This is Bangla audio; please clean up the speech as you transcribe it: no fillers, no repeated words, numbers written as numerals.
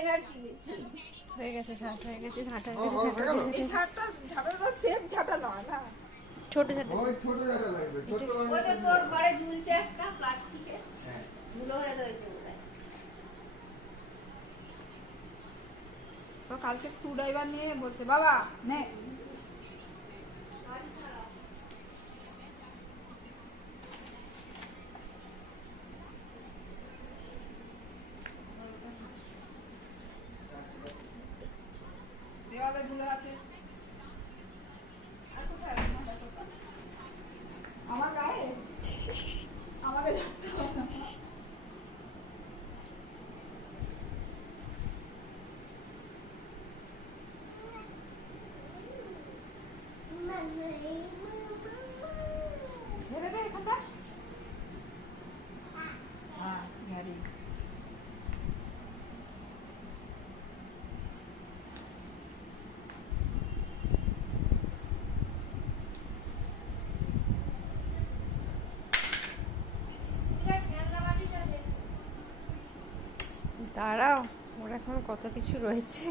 এনার্জি হয়ে গেছে, ঝাঁট হয়ে গেছে, ঝাঁট হয়ে ও, গেছে, হয়ে গেল? এই ছাটা ছাটাটা সেম ছাটা নয় না ছোট ঝাঁট ওই ছোট জায়গা লাগবে, ছোট ওই যে তোর ঘরে ঝুলছে একটা প্লাস্টিকে হ্যাঁ। ধুলো হয়ে রয়েছে বোধহয় তো কালকে স্ক্রুড্রাইভার নিয়ে বলছে বাবা নে দেওয়ালে ঝুলে আছে। আর কোথায় আমার গায়ে আমাকে দেখতে হবে না। ছেড়ে দে এখানটা। হ্যাঁ, গাড়ি। দাঁড়াও, ওর এখন কত কিছু রয়েছে।